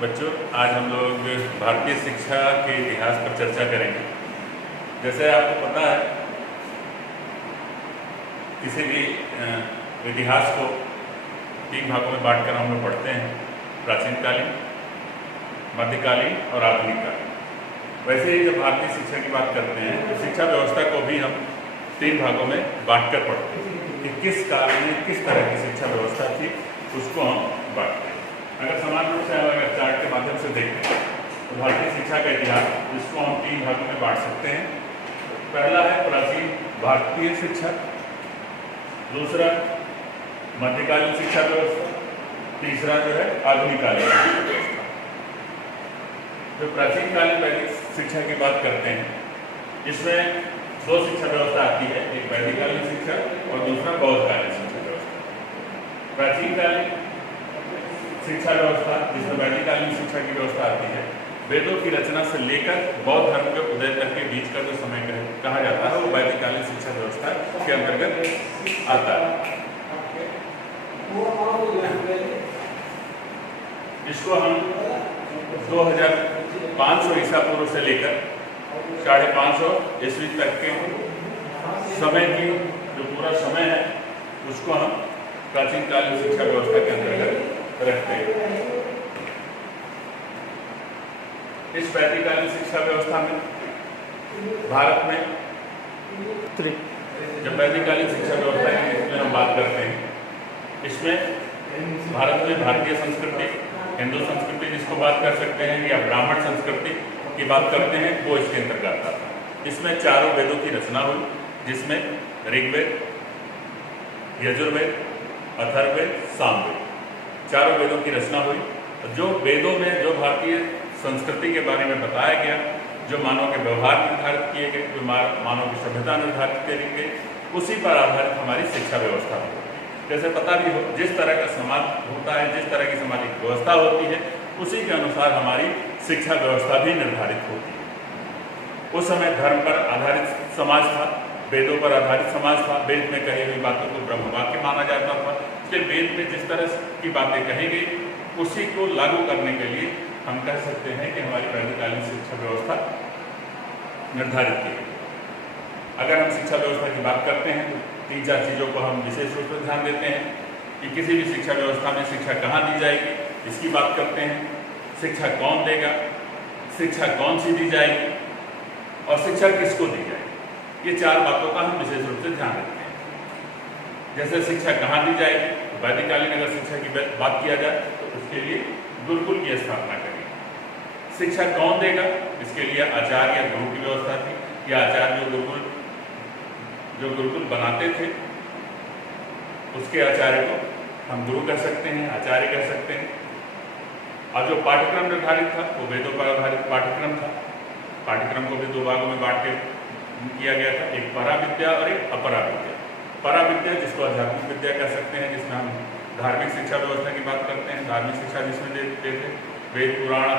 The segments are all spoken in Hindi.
बच्चों, आज हम लोग भारतीय शिक्षा के इतिहास पर चर्चा करेंगे। जैसे आपको पता है, किसी भी इतिहास को 3 भागों में बांटकर हम लोग पढ़ते हैं: प्राचीनकालीन, मध्यकालीन और आधुनिक कालीन। वैसे ही जब भारतीय शिक्षा की बात करते हैं तो शिक्षा व्यवस्था को भी हम 3 भागों में बांटकर पढ़ते हैं कि किस काल में किस तरह की शिक्षा व्यवस्था थी, उसको हम बांटते हैं। अगर समान रूप से अगर चार्ट के माध्यम से देखें तो भारतीय शिक्षा का इतिहास, इसको हम 3 भागों में बांट सकते हैं। पहला है प्राचीन भारतीय शिक्षा, दूसरा मध्यकालीन शिक्षा व्यवस्था, तीसरा जो है आधुनिक कालीन शिक्षा व्यवस्था। जो प्राचीन कालीन वैदिक शिक्षा की बात करते हैं, इसमें 2 शिक्षा व्यवस्था आती है, एक वैदिकालीन शिक्षा और दूसरा बौद्धकालीन शिक्षा व्यवस्था। प्राचीनकालीन शिक्षा व्यवस्था, जिसमें वैदिकालीन शिक्षा की व्यवस्था आती है, वेदों की रचना से लेकर बौद्ध धर्म के उदय तक के बीच का जो समय कहा जाता है, वो वैदिकालीन शिक्षा व्यवस्था के अंतर्गत आता है। इसको हम 2500 ईसा पूर्व से लेकर 550 ईस्वी तक के समय की जो पूरा समय है, उसको हम प्राचीन कालीन शिक्षा व्यवस्था के अंतर्गत रखते हैं। इस वैदिकालीन शिक्षा व्यवस्था में भारत में जब वैदिकालीन शिक्षा व्यवस्था की हम बात करते हैं, इसमें भारत में भारतीय संस्कृति, हिंदू संस्कृति जिसको बात कर सकते हैं, या ब्राह्मण संस्कृति की बात करते हैं, वो इसके अंतर्गत आता है। इसमें 4 वेदों की रचना हुई, जिसमें ऋग्वेद, यजुर्वेद, अथर्ववेद, सामवेद, 4 वेदों की रचना हुई। जो वेदों में जो भारतीय संस्कृति के बारे में बताया गया, जो मानव के व्यवहार निर्धारित किए गए, जो मानव की सभ्यता निर्धारित करी गई, उसी पर आधारित हमारी शिक्षा व्यवस्था होती है। जैसे पता भी हो, जिस तरह का समाज होता है, जिस तरह की सामाजिक व्यवस्था होती है, उसी के अनुसार हमारी शिक्षा व्यवस्था भी निर्धारित होती है। उस समय धर्म पर आधारित समाज था, वेदों पर आधारित समाज था। वेद में कही हुई बातों को ब्रह्मवाक्य माना जाता था। इसलिए वेद में जिस तरह की बातें कही गई, उसी को लागू करने के लिए हम कह सकते हैं कि हमारी वैदिकालीन शिक्षा व्यवस्था निर्धारित की गई। अगर हम शिक्षा व्यवस्था की बात करते हैं तो 3-4 चीज़ों को हम विशेष रूप से ध्यान देते हैं कि किसी भी शिक्षा व्यवस्था में शिक्षा कहाँ दी जाएगी, इसकी बात करते हैं। शिक्षा कौन देगा, शिक्षा कौन सी दी जाएगी और शिक्षा किसको दी जाएगी, ये 4 बातों का हम विशेष रूप से ध्यान रखते हैं। जैसे शिक्षा कहाँ दी जाएगी, वैदिकालीन अगर शिक्षा की बात किया जाए तो उसके लिए गुरुकुल की स्थापना करेंगे। शिक्षा कौन देगा, इसके लिए आचार्य या गुरु की व्यवस्था थी, या आचार्य जो गुरुकुल बनाते थे, उसके आचार्य को हम गुरु कह सकते हैं, आचार्य कह सकते हैं। और जो पाठ्यक्रम निर्धारित था, वो वेदों पर आधारित पाठ्यक्रम था। पाठ्यक्रम को भी 2 भागों में बांट के किया गया था, एक पराविद्या और एक अपराविद्या। पराविद्या जिसको आध्यात्मिक विद्या कह सकते हैं, जिसमें हम धार्मिक शिक्षा व्यवस्था की बात करते हैं। धार्मिक शिक्षा जिसमें देते थे, वेद, पुराण,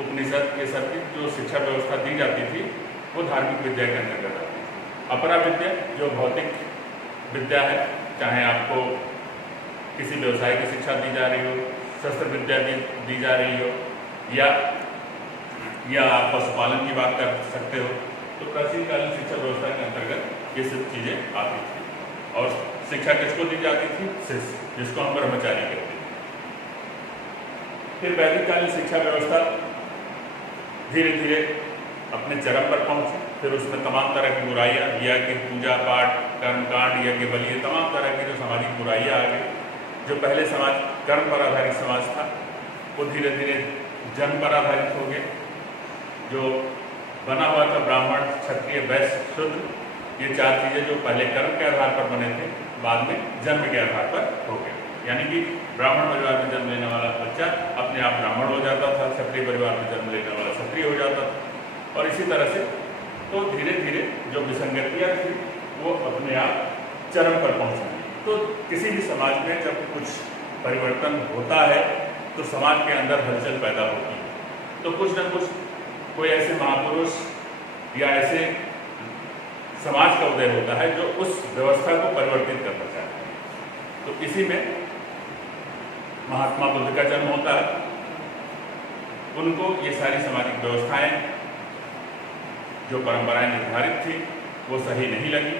उपनिषद, ये सब की जो शिक्षा व्यवस्था दी जाती थी, वो धार्मिक विद्या के अंतर्गत आती थी। अपरा विद्या जो भौतिक विद्या है, चाहे आपको किसी व्यवसाय की शिक्षा दी जा रही हो, शस्त्र विद्या दी जा रही हो, या आप पशुपालन की बात कर सकते हो, तो प्राचीनकालीन शिक्षा व्यवस्था के अंतर्गत ये सब चीज़ें आती थी। और शिक्षा किसको दी जाती थी? शिष्य, जिसको हम ब्रह्मचारी कहते हैं। फिर वैदिककालीन शिक्षा व्यवस्था धीरे धीरे अपने चरम पर पहुंची। फिर उसमें तमाम तरह की बुराइयाँ, यज्ञ, पूजा पाठ, कर्मकांड, यज्ञ बलि, तमाम तरह की जो सामाजिक बुराइयाँ आ गई। जो पहले समाज कर्म पर आधारित समाज था, वो धीरे धीरे जन्म पर आधारित हो गया। जो बना हुआ था ब्राह्मण, क्षत्रिय, वैश्य, शूद्र, ये 4 चीज़ें जो पहले कर्म के आधार पर बने थे, बाद में जन्म के आधार पर हो गए। यानी कि ब्राह्मण परिवार में जन्म लेने वाला बच्चा अपने आप ब्राह्मण हो जाता था, क्षत्रिय परिवार में जन्म लेने वाला क्षत्रिय हो जाता था, और इसी तरह से तो धीरे धीरे जो विसंगतियाँ थी वो अपने आप चरम पर पहुँची। तो किसी भी समाज में जब कुछ परिवर्तन होता है तो समाज के अंदर हलचल पैदा होती है। तो कुछ न कुछ कोई ऐसे महापुरुष या ऐसे समाज का उदय होता है जो उस व्यवस्था को परिवर्तित करना चाहते हैं। तो इसी में महात्मा बुद्ध का जन्म होता है, उनको ये सारी सामाजिक व्यवस्थाएं जो परंपराएं निर्धारित थी वो सही नहीं लगी,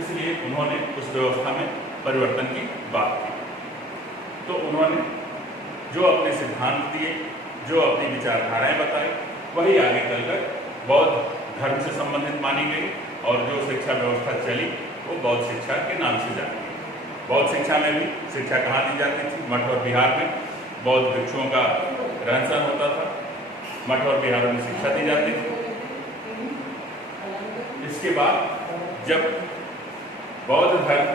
इसलिए उन्होंने उस व्यवस्था में परिवर्तन की बात की। तो उन्होंने जो अपने सिद्धांत दिए, जो अपनी विचारधाराएं बताई, वही आगे चलकर बौद्ध धर्म से संबंधित मानी गई और जो शिक्षा व्यवस्था चली वो बौद्ध शिक्षा के नाम से जानी गई। बौद्ध शिक्षा में भी शिक्षा कहाँ दी जाती थी? मठ और बिहार में बौद्ध भिक्षुओं का रहन सहन होता था, मठ और बिहार में शिक्षा दी जाती थी। इसके बाद जब बौद्ध धर्म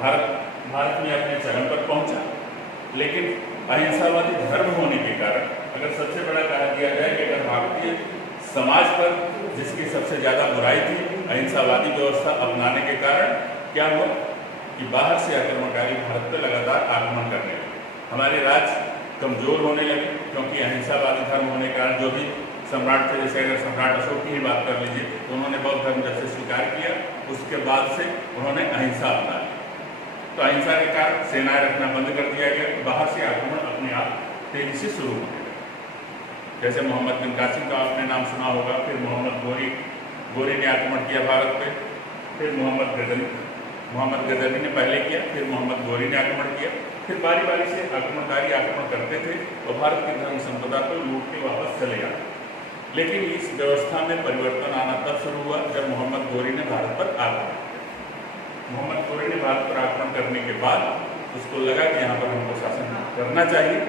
भारत में अपने चरम पर पहुंचा, लेकिन अहिंसावादी धर्म होने के कारण अगर सबसे बड़ा कहा दिया जाए कि अगर भारतीय समाज पर जिसकी सबसे ज़्यादा बुराई थी अहिंसावादी व्यवस्था अपनाने के कारण, क्या हुआ कि बाहर से आक्रमणकारी भारत पर लगातार आक्रमण करने लगे, हमारे राज्य कमजोर होने लगे, क्योंकि अहिंसावादी धर्म होने के कारण जो भी सम्राट थे, जैसे अगर सम्राट अशोक की ही बात कर लीजिए तो उन्होंने बौद्ध धर्म जब से स्वीकार किया उसके बाद से उन्होंने अहिंसा अपना ली। तो अहिंसा के कारण सेनाएं रखना बंद कर दिया गया, तो बाहर से आक्रमण अपने आप तेजी से शुरू हो गया। जैसे मोहम्मद बिन कासिम का आपने नाम सुना होगा, फिर मोहम्मद गोरी ने आक्रमण किया भारत पे, फिर मोहम्मद गजनवी ने पहले किया, फिर मोहम्मद गोरी ने आक्रमण किया, फिर बारी बारी से आक्रमणकारी आक्रमण करते थे और भारत की धर्म संपदा को लूट के वापस चले जाते। लेकिन इस व्यवस्था में परिवर्तन आना तब शुरू हुआ जब मोहम्मद गोरी ने भारत पर आक्रमण किया। मोहम्मद गोरी ने भारत पर आक्रमण करने के बाद उसको लगा कि यहाँ पर हमको शासन करना चाहिए,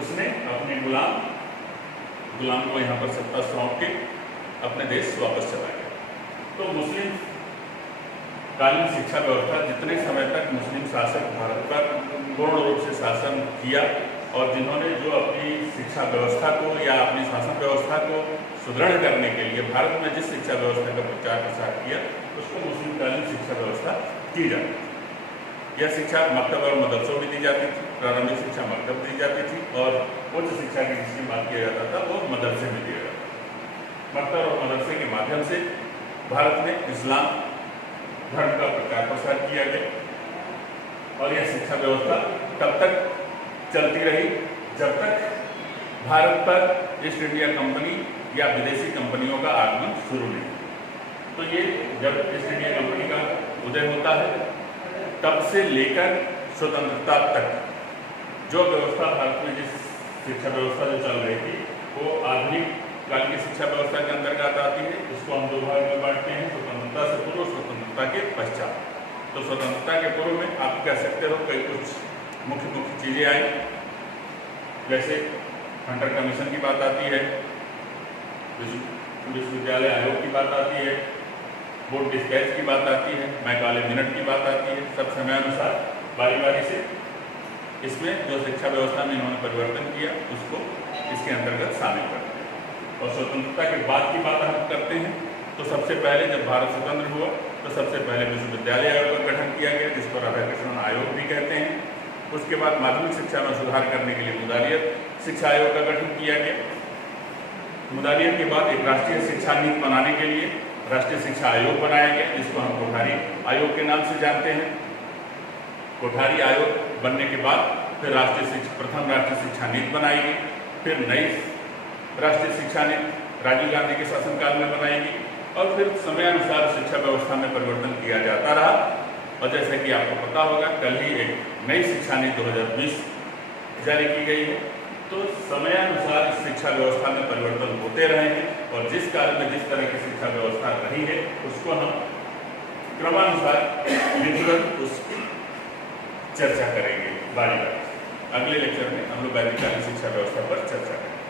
उसने अपने गुलाम को यहाँ पर सत्ता सौंप के अपने देश वापस चला गया। तो मुस्लिम कालीन शिक्षा व्यवस्था जितने समय तक मुस्लिम शासक भारत पर पूर्ण रूप से शासन किया और जिन्होंने जो अपनी शिक्षा व्यवस्था को या अपनी शासन व्यवस्था को सुदृढ़ करने के लिए भारत में जिस शिक्षा व्यवस्था का प्रचार प्रसार किया उसको मुस्लिम कालीन शिक्षा व्यवस्था की जाती थी। यह शिक्षा मकतब और मदरसों में दी जाती थी, प्रारंभिक शिक्षा मकतब दी जाती थी और उच्च शिक्षा की जिसकी बात किया जाता था वो मदरसे में दिया जाता था। मकतब और मदरसे के माध्यम से भारत में इस्लाम धर्म का प्रचार प्रसार किया गया और यह शिक्षा व्यवस्था तब तक चलती रही जब तक भारत पर ईस्ट इंडिया कंपनी या विदेशी कंपनियों का आगमन शुरू नहीं। तो ये जब ईस्ट इंडिया कंपनी का उदय होता है तब से लेकर स्वतंत्रता तक जो व्यवस्था भारत में जिस शिक्षा व्यवस्था जो चल रही थी वो आधुनिक काल की शिक्षा व्यवस्था के अंतर्गत आती है। इसको हम दो भाग में बांटते हैं, स्वतंत्रता से पूर्व, स्वतंत्रता के पश्चात। तो स्वतंत्रता के पूर्व में आप कह सकते हो कई कुछ मुख्य चीज़ें आई, जैसे हंटर कमीशन की बात आती है, विश्वविद्यालय आयोग की बात आती है, बोर्ड डिस्पैच की बात आती है, मैकाले मिनट की बात आती है। सब समयानुसार बारी बारी से इसमें जो शिक्षा व्यवस्था में इन्होंने परिवर्तन किया उसको इसके अंतर्गत शामिल करते हैं। और स्वतंत्रता के बाद की बात हम करते हैं तो सबसे पहले जब भारत स्वतंत्र हुआ तो सबसे पहले विश्वविद्यालय आयोग का गठन किया गया, जिसको राधाकृष्णन आयोग भी कहते हैं। उसके बाद माध्यमिक शिक्षा में सुधार करने के लिए मुदारियत शिक्षा आयोग का गठन किया गया। मुदारियत के बाद एक राष्ट्रीय शिक्षा नीति बनाने के लिए राष्ट्रीय शिक्षा आयोग बनाया गया, जिसको हम कोठारी आयोग के नाम से जानते हैं। कोठारी आयोग बनने के बाद फिर प्रथम राष्ट्रीय शिक्षा नीति बनाई गई, फिर नई राष्ट्रीय शिक्षा नीति राजीव गांधी के शासनकाल में बनाई गई और फिर समयानुसार शिक्षा व्यवस्था में परिवर्तन किया जाता रहा। और जैसे कि आपको पता होगा कल ही एक नई शिक्षा नीति 2020 जारी की गई है। तो समयानुसार इस शिक्षा व्यवस्था में परिवर्तन होते रहे हैं और जिस काल में जिस तरह की शिक्षा व्यवस्था रही है उसको हम क्रमानुसार विधिवत उसकी चर्चा करेंगे बारी बारी। अगले लेक्चर में हम लोग वैदिक कालीन शिक्षा व्यवस्था पर चर्चा करेंगे।